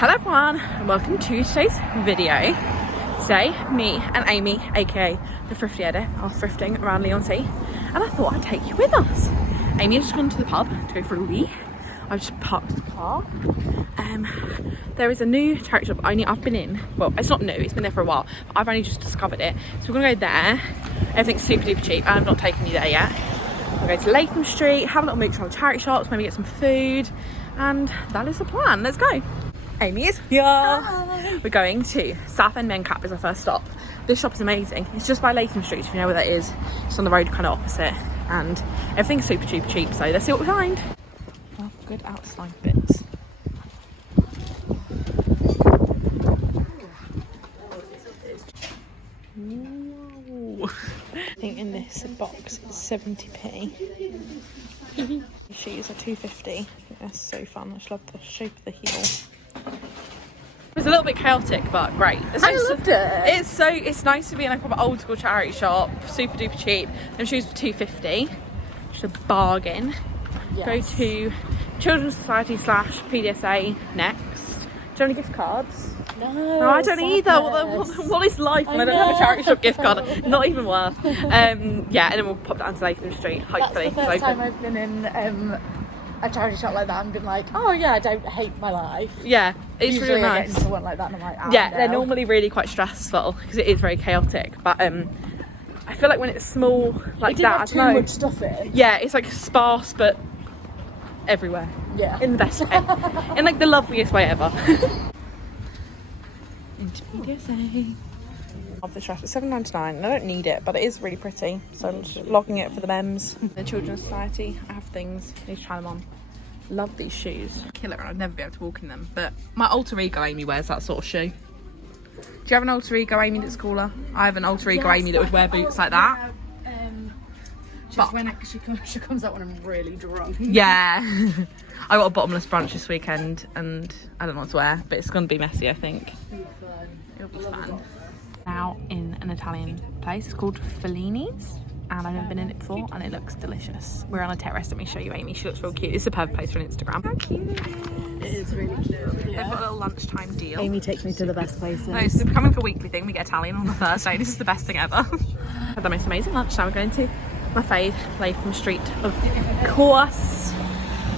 Hello everyone and welcome to today's video. Today, me and Aimee, aka the Thrifty Edit, are thrifting around Leigh-On-Sea, and I thought I'd take you with us. Aimee has just gone to the pub to go for a wee. I've just parked the car. There is a new charity shop I've been in. Well, it's not new, it's been there for a while, but I've only just discovered it. So we're gonna go there. Everything's super duper cheap and I've not taken you there yet. We'll go to Latham Street, have a little mooch around the charity shops, maybe get some food, and that is the plan. Let's go. Aimee is here. Hi. We're going to Southend Men Cap is our first stop. This shop is amazing. It's just by Latham Street, if you know where that is. It's on the road kind of opposite, and everything's super cheap. So let's see what we find. Oh, good outside bits. Ooh. I think in this box it's 70p. Shoes are £2.50. I think that's so fun. I just love the shape of the heel. It's a little bit chaotic, but great. I loved it. It's nice to be in like a proper old school charity shop, super duper cheap. Them shoes for £2.50, which is a bargain. Yes. Go to Children's Society / PDSA next. Do you have any gift cards? No, I don't either. What is life when I don't have a charity shop gift card? Not even worth. Yeah, and then we'll pop down to Latham Street, hopefully. That's the first time I've been in a charity shop like that and been like, oh yeah, I don't hate my life. Yeah, it's Usually really nice. I get into one like that and I'm like, oh, yeah, no. they're normally really quite stressful because it is very chaotic. But I feel like when it's small like It didn't that, have too much stuff in. Yeah, it's like sparse but everywhere. Yeah. In the best way. In like the loveliest way ever. Into PDSA. Love this dress. It's $7.99 and I don't need it, but it is really pretty. So I'm just logging it for the mems. The Children's Society, I have things. I need to try them on. Love these shoes. Killer, and I'd never be able to walk in them. But my alter ego Aimee wears that sort of shoe. Do you have an alter ego Aimee that's cooler? I have an alter ego Aimee that would wear boots like that. Just when she comes out when I'm really drunk. Yeah. I got a bottomless brunch this weekend and I don't know what to wear, but it's going to be messy, I think. It'll be fun. Now in an Italian place. It's called Fellini's and I've never been in it before and it looks delicious. We're on a terrace. Let me show you Aimee. She looks real cute. It's a perfect place for an Instagram. How cute it is. It is really cute. They've got a little lunchtime deal. Aimee takes me to the best places. No, it's becoming a weekly thing. We get Italian on the Thursday. This is the best thing ever. Had the most amazing lunch. Now we're going to my fave, Latham Street, of course.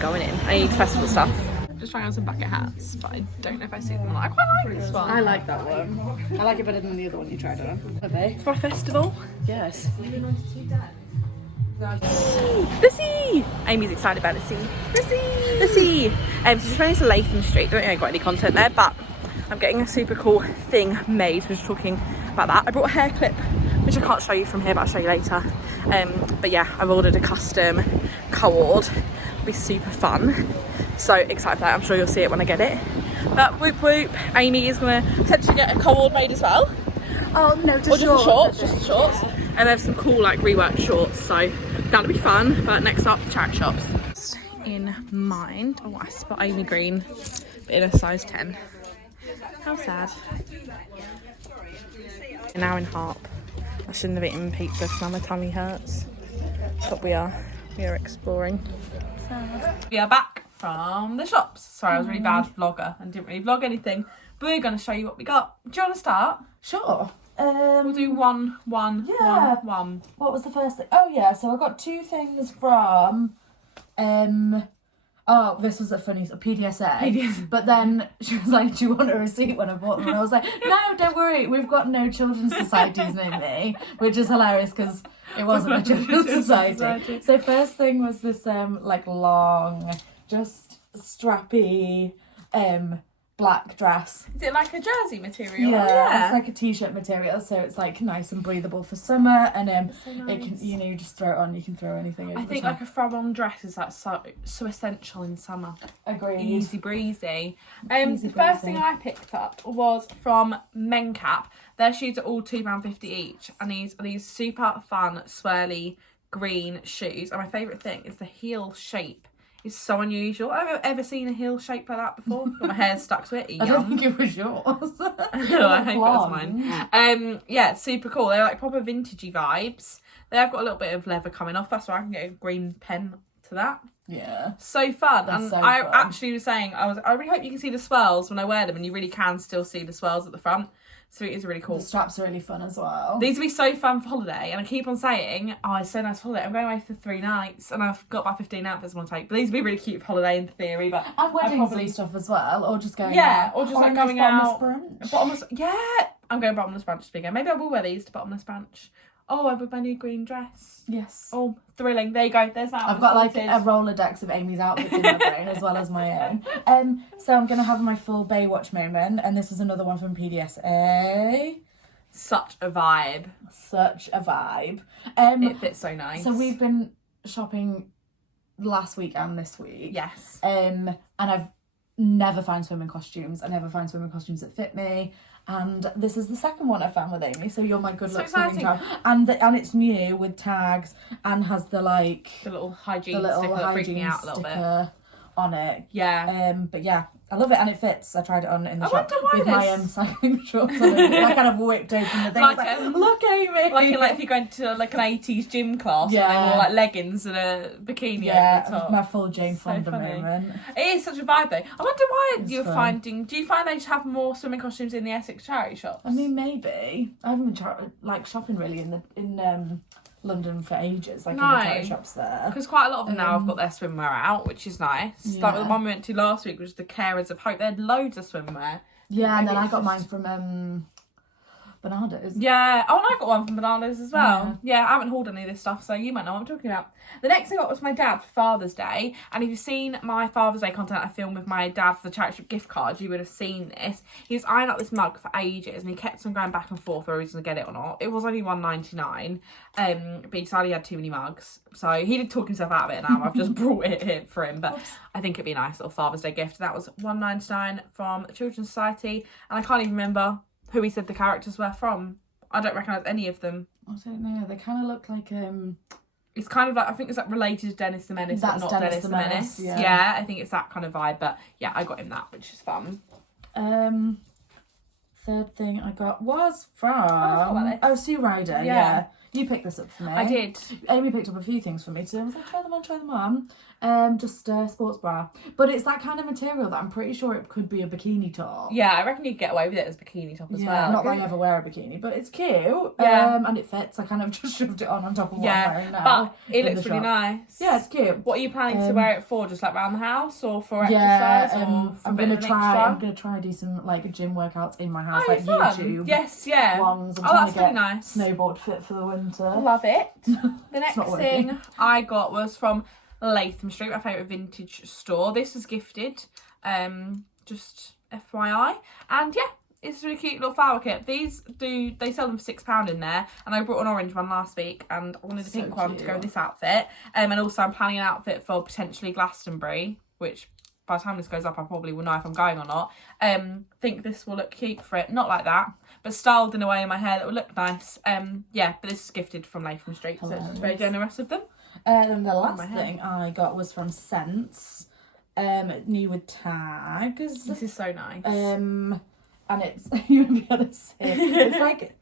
Going in. I need festival stuff. Just trying on some bucket hats, but I don't know if I see them. I quite like this one. I like that one. I like it better than the other one you tried on. Are they? For a festival? Yes. The sea! Amy's excited about the sea. The sea! The sea! So just running to Latham Street. I don't think I got any content there, but I'm getting a super cool thing made. We're just talking about that. I brought a hair clip, which I can't show you from here, but I'll show you later. But yeah, I've ordered a custom cord. It'll be super fun. So excited for that. I'm sure you'll see it when I get it. But whoop whoop, Aimee is gonna potentially get a cord made as well. Oh no, just shorts. Just the shorts. And there's some cool like reworked shorts, so that'll be fun. But next up, charity shops. In mind, oh, I spot Aimee green, but in a size 10. How sad. We're now in Harp. I shouldn't have eaten pizza because now my tummy hurts. But we are exploring. We are back from the shops. Sorry, I was a really bad vlogger and didn't really vlog anything. But we're going to show you what we got. Do you want to start? Sure. We'll do one. What was the first thing? Oh yeah, so I got two things from oh, this was a funny PDSA. But then she was like, do you want a receipt when I bought them? And I was like, no, don't worry, we've got no children's societies near me, which is hilarious because it wasn't a children's society. So first thing was this like long, just strappy black dress. Is it like a jersey material? Yeah, it's like a t-shirt material, so it's like nice and breathable for summer, and so nice. It can, you just throw it on. You can throw anything over. I think like a throw-on dress is like so essential in summer. Agreed. Easy breezy. The first thing I picked up was from Men Cap. Their shoes are all £2.50 each, and these are these super fun swirly green shoes. And my favourite thing is the heel shape. It's so unusual. I haven't ever seen a heel shape like that before. But my hair's stuck to it. I don't think it was yours. No, I think it was mine. Yeah, super cool. They're like proper vintagey vibes. They have got a little bit of leather coming off. That's why I can get a green pen to to that. Yeah. So fun. That's And so I fun. actually was saying, I really hope you can see the swirls when I wear them, and you really can still see the swirls at the front. So it is really cool. The straps are really fun as well. These would be so fun for holiday, and I keep on saying, oh, it's so nice for holiday. I'm going away for 3 nights, and I've got about 15 outfits I want to take. But these would be really cute for holiday in theory. But and weddings and stuff as well, or just going yeah, out. or just like a going nice out. Bottomless brunch. Yeah, I'm going bottomless brunch this weekend. Maybe I will wear these to bottomless brunch. Oh, I'm with my new green dress. Yes. Oh, thrilling. There you go. There's that. I've got like a Rolodex of Amy's outfits in my brain as well as my own. So I'm going to have my full Baywatch moment, and this is another one from PDSA. Such a vibe. Such a vibe. It fits so nice. So we've been shopping last week and this week. Yes. And I've never found swimming costumes. I never find swimming costumes that fit me. And this is the second one I found with Aimee. So you're my good luck swimming child. And it's new with tags and has the little hygiene sticker that freaked me out a little bit on it. Yeah. But yeah, I love it and it fits. I tried it on in the shop wonder why with my cycling shorts on. I kind of whipped open the thing. Like, I was like, look, Aimee. Like if you're going to like an 80s gym class, yeah, and they wore like leggings and a bikini over the top. My full Jane So Fonda funny. moment. It is such a vibe though. I wonder why you're fun. finding. Do you find they just have more swimming costumes in the Essex charity shops? I mean, maybe. I haven't been shopping really in London for ages, like in the charity shops there. Because quite a lot of them now have got their swimwear out, which is nice. Yeah. Like the one we went to last week was the Carers of Hope. They had loads of swimwear. Yeah, and then Maybe I got it's mine from Bernardo's. Yeah. Oh, and I got one from Bananas as well. Yeah, I haven't hauled any of this stuff, so you might know what I'm talking about. The next thing I got was my dad for Father's Day. And if you've seen my Father's Day content I filmed with my dad for the charity shop gift card, you would have seen this. He was eyeing up this mug for ages, and he kept on going back and forth whether he was going to get it or not. It was only $1.99, but he decided he had too many mugs. So he did talk himself out of it now. I've just brought it here for him. But I think it'd be a nice little Father's Day gift. That was $1.99 from Children's Society. And I can't even remember who he said the characters were from. I don't recognise any of them. I don't know. They kind of look like It's kind of like, I think it's like related to Dennis the Menace, but not Dennis the Menace. Yeah, I think it's that kind of vibe. But yeah, I got him that, which is fun. Third thing I got was from Sue Ryder. Yeah. You picked this up for me. I did. Aimee picked up a few things for me too. I was like, try them on. Just a sports bra. But it's that kind of material that I'm pretty sure it could be a bikini top. Yeah, I reckon you'd get away with it as a bikini top as well. Not that I ever wear a bikini, but it's cute. Yeah. And it fits. I kind of just shoved it on top of what I'm wearing now. But it looks really nice. Yeah, it's cute. What are you planning to wear it for? Just like around the house or for exercise? Or for I'm gonna try do some like gym workouts in my house, like fun. YouTube. Yes, yeah. Ones. I'm that's trying really to get nice. Snowboard fit for the winter. Love it. The next not thing I got was from Latham Street, my favourite vintage store. This was gifted, just FYI. And yeah, it's a really cute little flower kit. They sell them for £6 in there, and I brought an orange one last week, and I wanted a pink one to go with this outfit. And also I'm planning an outfit for potentially Glastonbury, which by the time this goes up I probably will know if I'm going or not. Think this will look cute for it. Not like that, but styled in a way in my hair that will look nice. Yeah, but this is gifted from Latham Street, so it's very generous of them. And the last thing I got was from Sense, new with tags. This is so nice. And it's, you would be able to see, it's like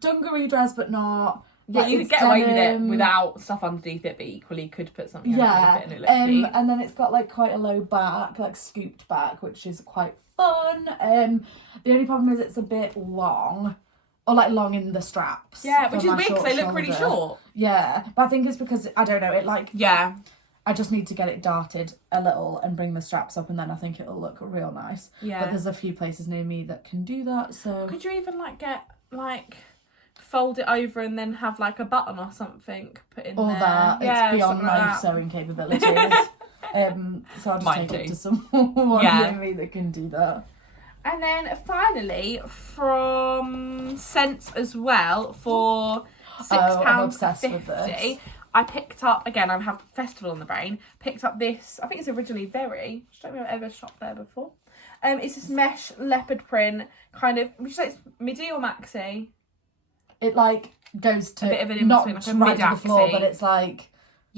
dungaree dress, but not. Yeah, you could get away with it without stuff underneath it, but equally could put something underneath it and it looks cute. And then it's got like quite a low back, like scooped back, which is quite fun. The only problem is it's a bit long. Or like long in the straps. Yeah, which is weird because they look really short. Yeah, but I think it's because, I don't know, it like... Yeah. I just need to get it darted a little and bring the straps up, and then I think it'll look real nice. Yeah. But there's a few places near me that can do that, so... Could you even like get like... fold it over and then have like a button or something put in all there? That. Yeah, it's beyond like my sewing capabilities. So I'll just take it to someone near me that can do that. And then finally from Sense as well for £6.50. I picked up, again, I have festival on the brain, picked up this, I think it's originally Very, I don't think I've ever shopped there before. It's this mesh leopard print kind of, would you say it's midi or maxi? It like goes to a bit of an not in-between, like a right to the floor, mid-axi. but it's like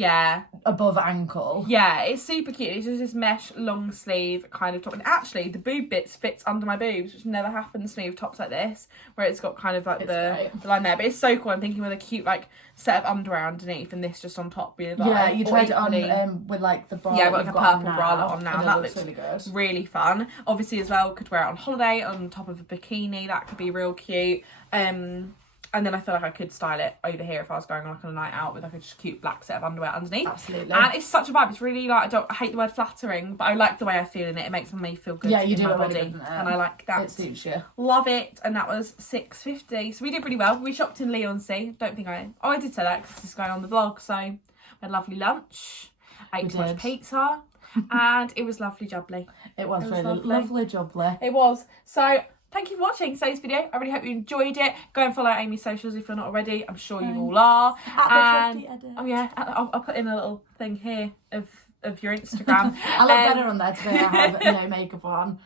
Yeah. above ankle. Yeah, it's super cute. It's just this mesh long sleeve kind of top. And actually, the boob bits fits under my boobs, which never happens to me with tops like this, where it's got kind of like the line there. But it's so cool. I'm thinking with a cute like set of underwear underneath and this just on top being like, yeah, you tried it on with like the bra. Yeah, I've got like a purple bralette on now. And that looks looks really good. really fun. Obviously, as well, could wear it on holiday on top of a bikini. That could be real cute. And then I feel like I could style it over here if I was going on like on a night out with like a just cute black set of underwear underneath. Absolutely. And it's such a vibe. It's really like, I hate the word flattering, but I like the way I feel in it. It makes me feel good Yeah, you in do my it really body. good in it. And I like that. It suits you. Love it. And that was $6.50. So we did really well. We shopped in Leigh-On-Sea. Don't think I did say that because this is going on the vlog. So we had a lovely lunch. Ate too much pizza. And it was lovely jubbly. It was really lovely jubbly. It was. So thank you for watching today's video. I really hope you enjoyed it. Go and follow Aimee's socials if you're not already. I'm sure you all are. At the 50 edit. Oh yeah, I'll put in a little thing here of your Instagram. I look better on there today. I have no makeup on.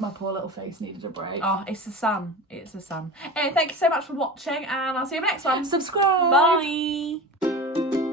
My poor little face needed a break. Oh, it's the sun. It's the sun. Anyway, thank you so much for watching, and I'll see you in the next one. Subscribe. Bye.